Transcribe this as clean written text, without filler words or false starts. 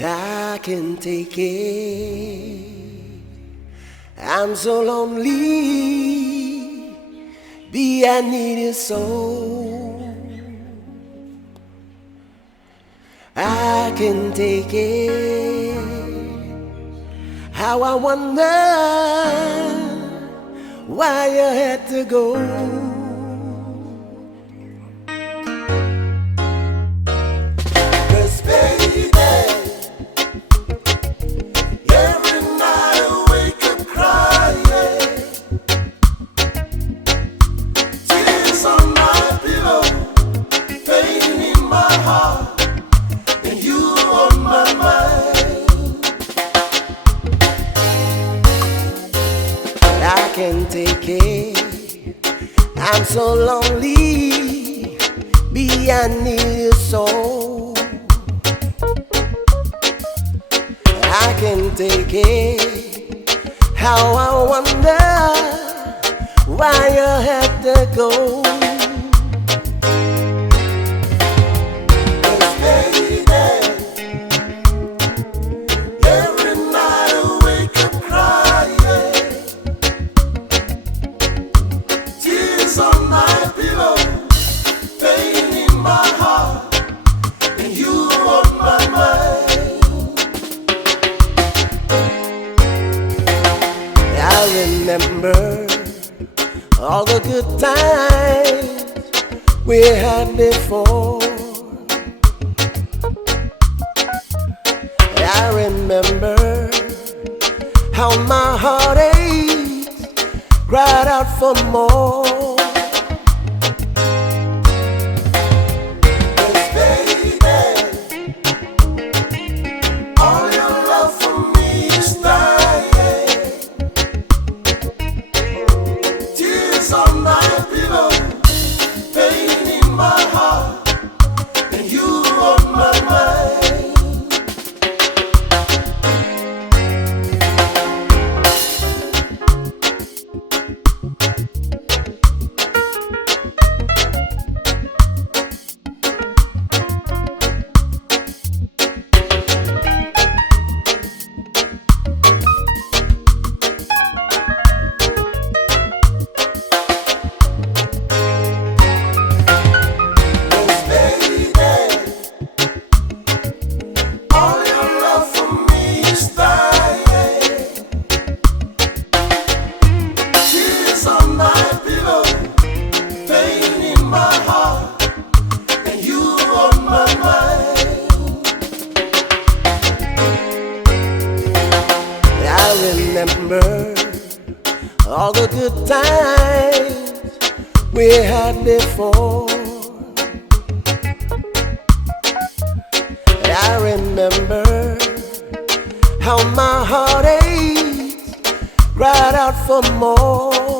I can take it. I'm so lonely. I need it so. I can take it. How I wonder why you had to go. Can't take it. I'm so lonely. I need you so. I can't take it. How I wonder why you had to go. Remember all the good times we had before. I remember how my heart aches, cried out for more. Remember all the good times we had before. I remember how my heart aches, cried out for more.